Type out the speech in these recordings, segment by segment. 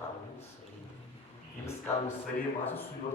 kalbin sırrı. Yemiz kalbin sırrı bazı su yok.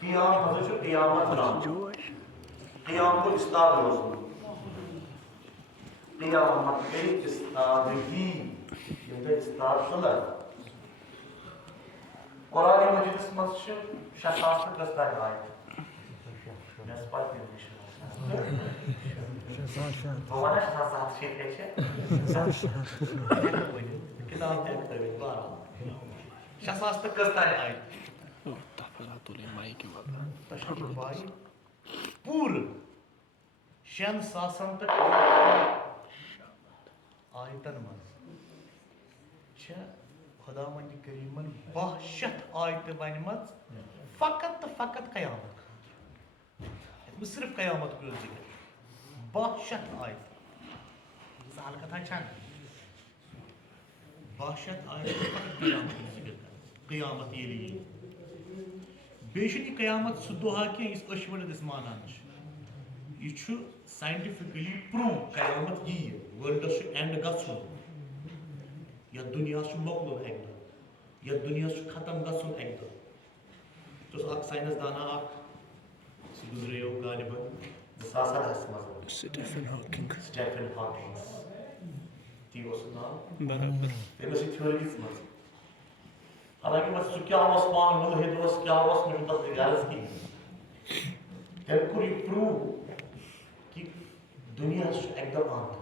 قیام حضرت چھُ قیامت درٛامُت قیام گوٚو اِستاد روزُن قیامت گٔے اِستادگی یِم گٔے اِستاد طلب قرآنِ مجیدس منٛز چھِ 6,000 تہٕ کٔژ تانۍ آیت مےٚ ٲس پَے تِم چھِ بہٕ وَنہٕ 6,700 کیٛاہ چھِ کِتاب تہِ ہٮ۪کہٕ تھٲوِتھ بہرحال 6,000 تہٕ کٔژ تانۍ آیت پوٗرٕ 6,000 تہٕ آیتن منٛز چھِ خۄداوندِ کریٖمن 62 آیتہٕ ونِمژ فقط تہٕ فقط قیامت صرف قیامت کُن ذِکر 62 آیت سہل کتھا چھنہٕ 62 آیت فقط قیامت کُن ذِکر قیامت ییٚلہِ یی بیٚیہِ چھُنہٕ یہِ قیامت سُہ دۄہا کینٛہہ یُس أچھ ؤلِتھ أسۍ مانان چھِ یہِ چھُ ساینٹِفِکلی پرٛوٗف قیامت ییہِ وٲلڈس چھُ اینڈ گژھُن یتھ دُنیاہس چھُ مۄکلُن اکہِ دۄہ یتھ دُنیاہس چھُ ختم گژھُن اکہِ دۄہ تہٕ اکھ ساینس دانا اکھ سُہ گُزریو غالباً 2010 منٛز سٹیفن ہاکنگس تی اوس ناو برابر تٔمۍ ٲس یہِ تھیوری دِژمٕژ حالانکہ سُہ کیٛاہ اوس پانہٕ مُلحد اوس کیٛاہ اوس مےٚ چھُنہٕ تتھ غرض کِہیٖنۍ تٔمۍ کوٚر یہِ پرٛوٗف کہِ دُنیاہس چھُ اکہِ دۄہ انت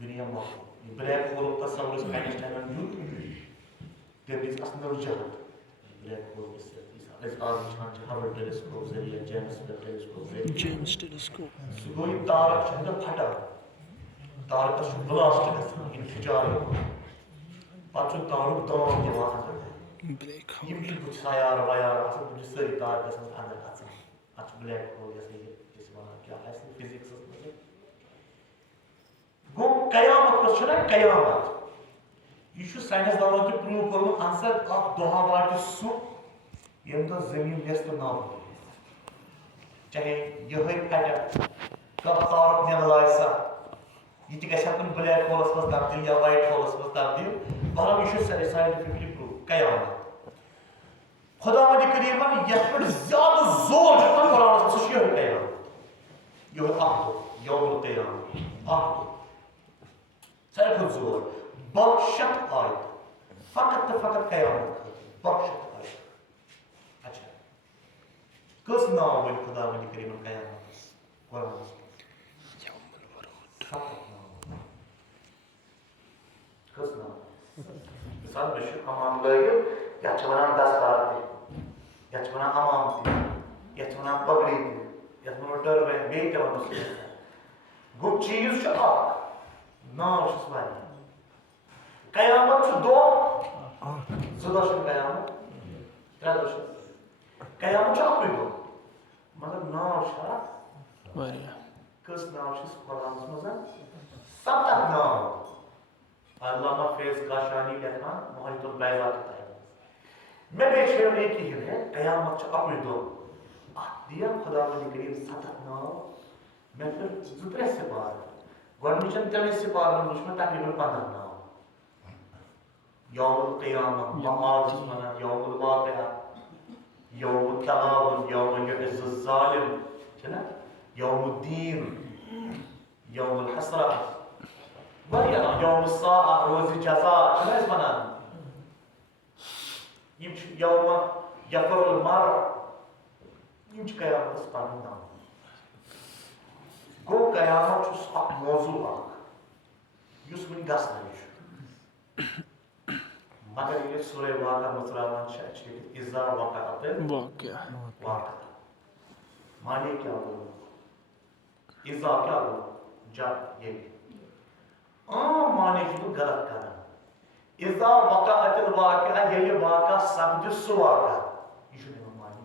دُنیا مۄکلہِ یہِ بلیک ہولُک تصوُر یُس آینسٹاینن دیُت تٔمۍ دِژ اتھ نٔو جہت بلیک ہول أسۍ آز وٕچھان چھِ ہبل ٹیلیسکوپ ذٔریعہٕ جیمٕز ویب ٹیلیسکوپ ذٔریعہٕ سُہ گوٚو یہِ تارک چھُ اکہِ دۄہ پھٹان تارکس چھُ بلاسٹ گژھان انفجار یِوان پتہٕ چھُ تارُک دام دِوان اندر یِم چھِ سیارٕ ویارٕ آسان تِم چھِ سٲری تارکس منٛز اندر اژان اتھ چھُ بلیک ہول یہِ ہسا یہِ أسۍ ونان کیٛاہ آسہِ فِزِکسس منٛز گوٚو قیامت کۄس چھُنہ قیامت یہِ چھُ ساینس دانو تہِ پرٛوٗف کوٚرمُت اہن سا اکھ دۄہا واتہِ سُہ ییٚمہِ دۄہ زٔمیٖن نٮ۪صفہٕ نابوٗد چاہے یِہوٚے پھٹہِ کانٛہہ تارُک نٮ۪نٛدٕ سا یہِ تہِ گژھِ ہا کُنہِ بلیک ہولس منٛز تبدیٖل یا وایٹ ہولس منٛز تبدیٖل بہرحال یہِ چھُ ساینٹِفِکلی پرٛوٗف قیامت خۄداوندِ کریٖمن یتھ پٮ۪ٹھ زیادٕ زور چھُ نہ قرآنس منٛز سُہ چھُ یِہوٚے قیامت یِہوٚے اکھ دۄہ یومُ القیامہ اکھ دۄہ ساروی کھۄتہٕ زور 62 آیت فقط تہٕ فقط قیامت خٲطرٕ 62 آیت اچھا کٔژ ناو ؤنۍ خۄداوندِ کریٖمن قیامتس قرآنس منٛز 7 ناو کٔژ ناو مثال مےٚ چھُ اَمام لٲگِتھ یتھ چھِ ونان دستار تہِ یتھ چھِ ونان اَمام تہِ یتھ چھِ ونان پگڑی تہِ یتھ ونو ٹٔربین بیٚیہِ تہِ ونو گوٚو چیٖز چھُ اکھ ناو چھُس واریاہ قیامت چھُ دۄہ 2 دۄہ چھُنہٕ قیامت 3 دۄہ چھِ قیامت چھُ اکُے دۄہ مگر ناو چھُ اکھ واریاہ کٔژ ناو چھِس قرآنس منٛز 7 ناو علامہ فیض کاشانی لیکھان محیط البیضا کتابہِ مےٚ بیٚچھیو نہٕ یہِ کِہیٖنۍ ہے قیامت چھُ اکُے دۄہ اتھ دِیا خۄداوندِ کریٖم 7 ناو مےٚ پھِر 2-3 سِپارٕ گۄڈنِچن 3 سِپارن وٕچھ مےٚ تقریٖباً 15 ناو یومُ القیامہ معادس ونان یومُ الواقعہ یومُ التغابن یومُ یعز الظالم چھُنہ یومُ الدیٖن یومُ الحسرہ واریاہ ناو یومُ الساعہ روزِ جزا چھِنہ أسۍ ونان یِم چھِ یومہ یفر المرء یِم چھِ قیامتس پنٕنۍ ناو گوٚو قیامت چھُ سُہ اکھ موضوٗع اکھ یُس وٕنہِ گژھنٕے چھُ مگر ییٚلہِ سورہ واقعہ مٕژراوان چھِ اَتہِ چھِ لیکھِتھ اِذا وقعت الواقعہ معنی کیٛاہ گوٚو اِذا کیٛاہ گوٚو جب ییٚلہِ عام معنی چھُس بہٕ غلط کران اِذا وقعت الواقعہ ییٚلہِ واقعہ سپدِ سُہ واقعہ یہِ چھُنہٕ یِوان معنی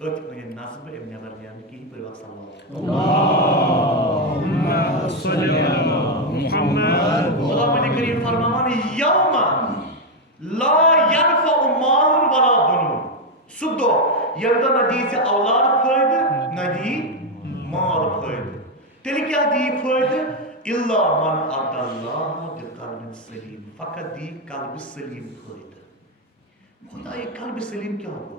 Öt öyle nasıl bir emne var yani ki bir vaksallallahu. Allahümme salli ala Muhammed. Allah'ın kerim farmanı yevma la yanfa'u malun ve la bunun. Suddo yevda nadisi avlar faydı nadi mal faydı. Teli kya di faydı illa man atallaha bi kalbin salim. Fakat di kalbi salim faydı. Khudaya kalbi salim kya ho?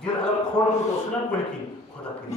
Dil agar konu dostuna kulki. Khuda kiri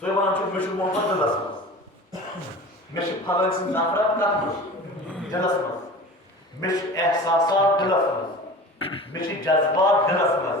so you want to mesh mohammed dilasmas mesh falan sin nafrat katmış dilasmas mesh ehsasat dilasmas mesh jazbat dilasmas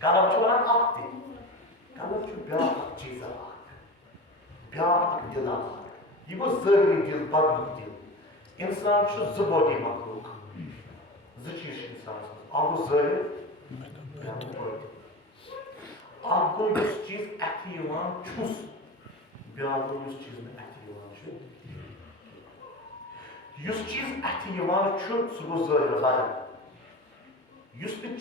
Kalau cuma akti, kalau cuma biar cisa, biar dilam, ibu zahiri dil, badmuk dil. İnsan şu zıbodi mahluk, zıçış insan. Abu zahir, biar koydu. Abu yüz çiz etivan çuz, biar yüz çiz mi etivan şu. Yüz çiz etivan çuz, subu zahir badem. Yüzlü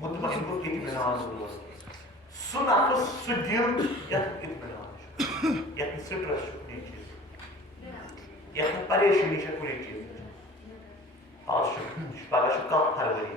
Mutmain bu itminan olur. Su nafs, su dil, yat itminan. Yat stress kuni çiz. Yat pareşani kuni çiz. Al şu, bana şu kap harveri.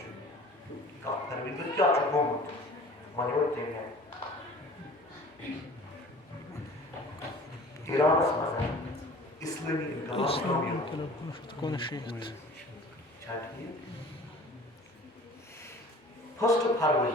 şu. Kap harveri de kya çok olmadı. Manevra değil yani. İran mesela İslami inkılap kuramıyor. Konuşuyoruz. Çarpıyı. First February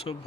Subh.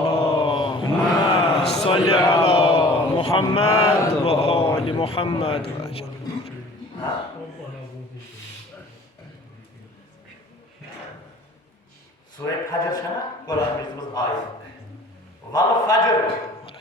Allahümme salli ala Muhammed ve ali Muhammed. Surah Fajr şana Kur'an bizimiz ayet. Val Fajr.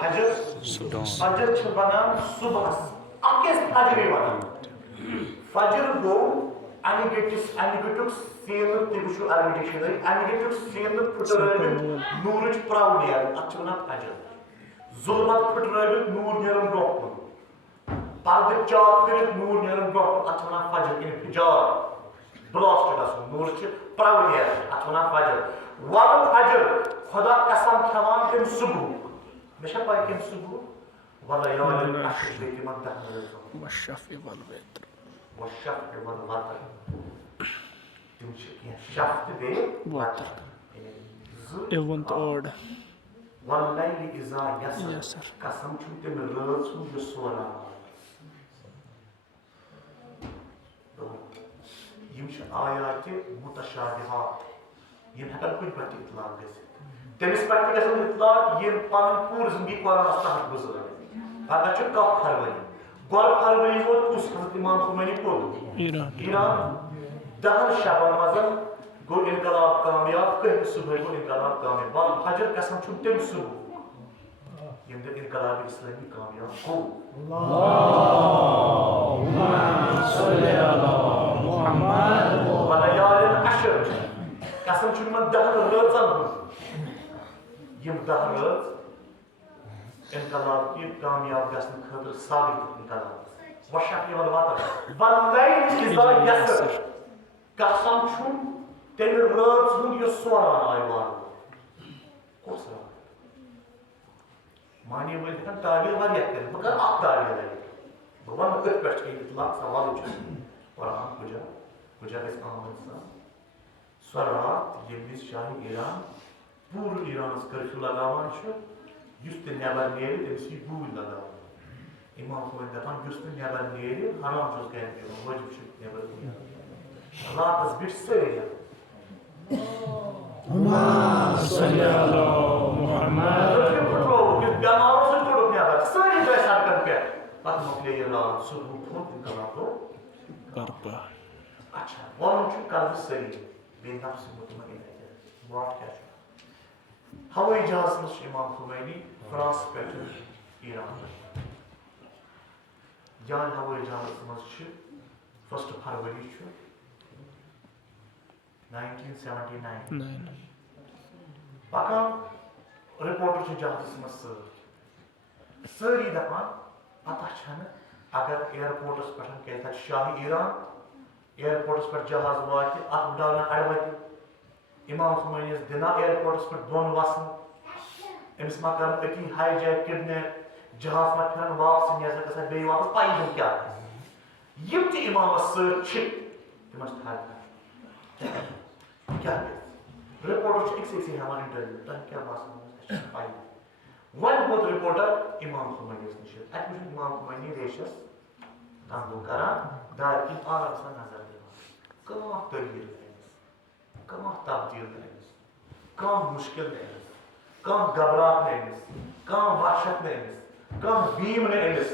Fajr. Fajr çıbana subah. Akes Fajr bana. Fajr go anigetus siyonu tibuşu arbitrişleri anigetus siyonu putarı nuruç pravdiyer açına Fajr. Zulmat putarı nur yarım dokun. Pardı çağatırıp nur yarım dokun açına Fajr ini fijar. Blast gasın nur çı pravdiyer açına Fajr. Val Fajr Khuda kasam khavan kim subuh. Meşe pay kim subuh. Vala yawal aşır ki man tahmil. Şafi vel vetr. والشفع والوتر تمشي الشفع به Water. وتر Event ord. والليل إذا يسر Yasir. قسم çünkü rızı yusura يمشي آيات متشابهات ينحكر كل بات إطلاق بس تمس بات كسم إطلاق ين پانن پور زندگی قرآن استحق بزرگ اگر چه کاف فروری گل فروری بود اس حضرت امام خمینی کو ایران دہن شبان مزن گو انقلاب کامیاب کہ صبح گو انقلاب کامیاب وال حجر قسم چون تم صبح یمد انقلاب اسلامی کامیاب کو اللهم صل علی محمد وليال عشر قسم چون من دهن رزن یم دہ رز انقلاب کی کامیاب گژھنہٕ خٲطرٕ ثابت انقلاب وشفی والوتر واللیل اذا یسر قسم چھُم تمہِ رٲژ ہُنٛد یُس سوران آیہِ وارٕ کُس رات معنی وٲلۍ ہٮ۪کن تعبیٖر واریاہ کٔرِتھ بہٕ کَرٕ اکھ تعبیٖر بہٕ وَنہٕ أتھۍ پٮ۪ٹھ چھِ اطلاق سوال چھُ قرآن کُجا گژھِ عام اِنسان سۄ رات ییٚمہِ وِزِ شاہہِ ایران پوٗرٕ ایرانس کرفیوٗ لگاوان چھُ یُس تہِ نٮ۪بر نیرِ تٔمِس یی بوٗلۍ لگاوان امام خۄدا دپان یُس نہٕ نٮ۪بر نیرِ حرام چھُس گرِ بِہُن وٲجِب چھُ نٮ۪بر نیرُن راتس بیٖٹھۍ سٲری یُس بٮ۪مار اوس سُہ تہِ کوٚڑُکھ نٮ۪بر سٲری درٛاے سڑکن پٮ۪ٹھ پتہٕ مۄکلے یہِ رات صبحُک کھوٚت انقلاب گوٚو اچھا وَنُن چھُ قلبہٕ سٲری بیٚیہِ نفسہِ مطمئن برونٛٹھ کیٛاہ چھُ ہوٲیی جہازس منٛز چھُ امام خمینی فرانس پٮ۪ٹھ ایران جان ہوٲیی جہازس منٛز چھِ فسٹ فروری چھُ 1979 پکان رِپورٹر چھُ جہازس منٛز سٲری دپان پتہ چھنہٕ اگر ایرپورٹس پٮ۪ٹھ کیٛازِ تتہِ چھُ شاہی ایران ایرپورٹس پٮ۪ٹھ جہاز واتہِ اتھ ڈالن اڑوتہِ امام خمینیس دِنا ایرپورٹس پٮ۪ٹھ بۄن وسنہٕ أمِس ما کرن أتی ہاے جیک کڈنیپ جہاز ما پھرن واپس نیزر گژھان بیٚیہِ واپس پایی چھنہٕ کیٛاہ گژھِ یِم تہِ امامس سۭتۍ چھِ تِمن چھِ تھاے کیٛاہ گژھِ رِپورٹر چھُ أکسٕے ہٮ۪وان انٹرویو تۄہہِ کیٛاہ باسان اَسہِ چھنہٕ پایی وۄنۍ ووت رِپورٹر امام خمینیس نِش اتہِ وٕچھ امام خمینی ریشس دنٛگو کران دارِ کِنۍ آرام سان نظر دِوان کانٛہہ تغیٖر نہٕ أمِس کانٛہہ تبدیٖل نہٕ أمِس کانٛہہ مُشکِل نہٕ أمِس کانٛہہ گھبراہٹ نہٕ أمِس کانٛہہ وحشت نہٕ أمِس کانٛہہ بیٖم نہٕ أمِس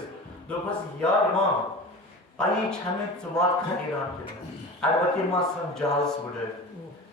دوٚپہس یا امام پایی چھنہٕ ژٕ واتکھا ایران کِنہٕ اڑوتی ما ژھٕن جہازس وٕڈٲوِتھ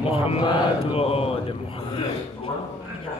محمد وآل محمد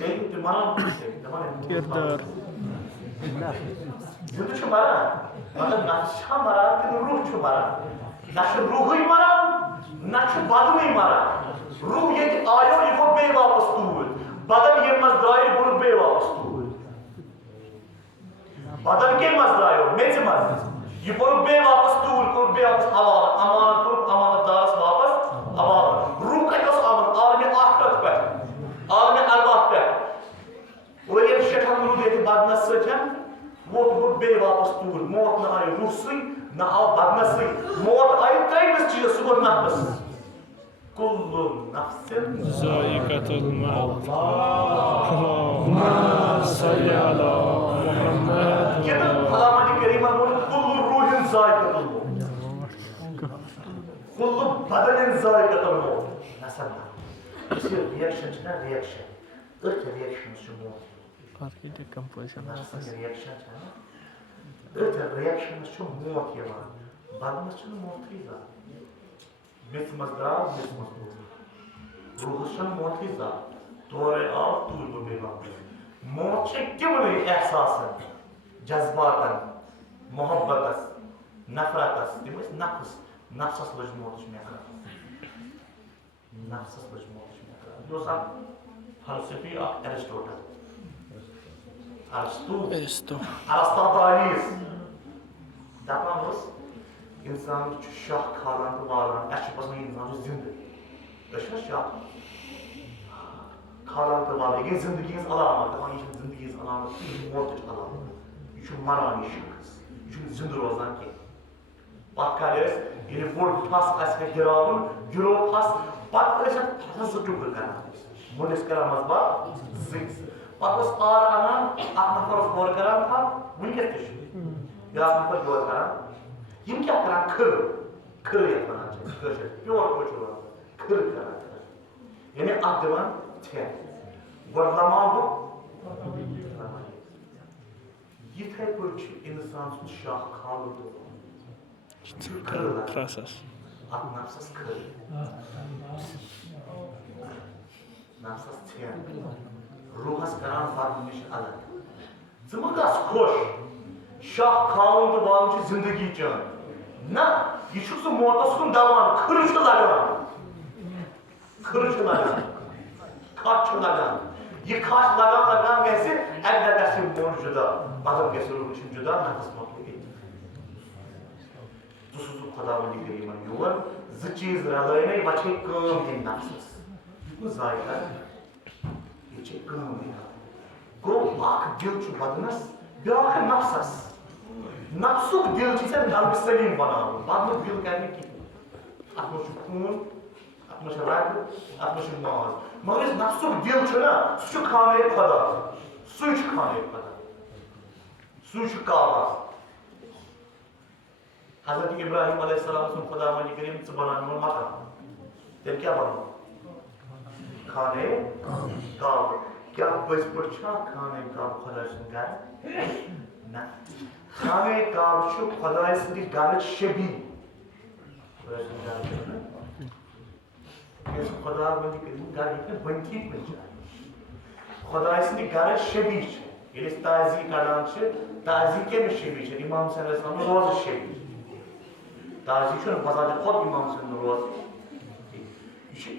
Neydi? Maran bir şey. Kirdar. Zıdı şu maran. Bakın nasıl maran, ki ruh şu maran. Nasıl ruhu maran, nasıl badını maran. Ruh yedi ayo yıkıp bey vapas tuğul. Badan yemez dair bunu bey vapas tuğul. Badan gelmez dair, mecmez. Yıkıp bey vapas tuğul, kurup bey vapas havalı. Amanat kurup amanat dağıs vapas havalı. Ruh kayos amanat, alemi ahiret be. Alemi elbah be. Ve yer şeytan ruh yedi badına sıçan. Mot bey vapas tuğul. Mot na ay ruh suy, na al badına suy. Mot ay kaymış çiğe suğun nakmış. Kullu nafsin Zaikatul maut. Allahumma salli ala Muhammed. Kita Al-Quran Karim kullu ruhin zaikatul maut. Kullu badanin zaikatul maut. Nasıl? This reaction is not reaction. Earth reaction is more. Arkada composition. Nasıl reaction? Earth reaction is more ya. Badmasın more. Mesmazda, mesmazda. Ruhuşun muhtiza. Doğru al, duygu bir bak. Muht çekti bunu ehsasın. Cezbatan, muhabbatas, nefratas. Demek nafs. Nafsas lejmuat şmekra. Nafsas lejmuat şmekra. Diyorsan, felsefi Aristotle. Esto. Aristoteles. Dapamız. İnsan şah karanlığı varlığı, eşi basma insanı zinde. Eşi şah karanlığı varlığı, yani zindaginiz alamet, ama için zindaginiz alamet, için mortgage alamet, için marani şıkkız, için zinde rozan ki. Bakkaleriz, yani vur pas asla giralım, girol pas, bakkaleriz pasası çok karan. Munis karamaz bak, zins. Bakkaleriz ağır anan, aknafarız bor karan tam, bunu kesmiş. Ya aknafarız bor karan. Yim kya karan kır yapmadan çıkıyor. Pure koçular. Kır karan. Yani adımın ten. Varlaman bu. Yitay koçu insansın şah kalırdı. Kırılar. Process. At nafsas kır. Nafsas ten. Ruhas karan farmış alan. Zımıgas koş. Şah kalındı bağımcı zindagi can. Na, yişuksu mortasukun davan, kırıçılagan. Kırıçılagan. Kaçılagan. Ye kaçlagan gelse, evde dersin mor juda. Bazım gelse ruh için juda, nefes mutlu et. Dusuzluk kadavını gireyim yuvan. Zı çiz ralayına vaçek kım en nafsız. Bu zayıflar. Geçek kım ya. Go ak dil çubadınız. Bir nafsas. Nafsuk dil çizen dalgı selim bana. Badlık dil gelmek ki. Atmışım kun, atmışım rag, atmışım mağaz. Mağaz nafsuk dil çına su khaneye kadar. Su iç khaneye kadar. Su iç kaba. Hazreti İbrahim Aleyhisselam'ın Kudam-ı Kerim sıbananımın mata. Dem kya bana? Khane kaba. Kya bas parça khane kaba khalasın gel? Na. Khane kaba şu khalasın di galet şebi. Khalasın gel. Kes Kudam-ı Kerim galet bantik bence. Khalasın di galet şebi. Yelis tazi kalançı, tazi ke mi şebi? İmam sallallahu aleyhi ve sellem roz şebi. Tazi şunu pazarda kod imam sallallahu aleyhi ve sellem roz.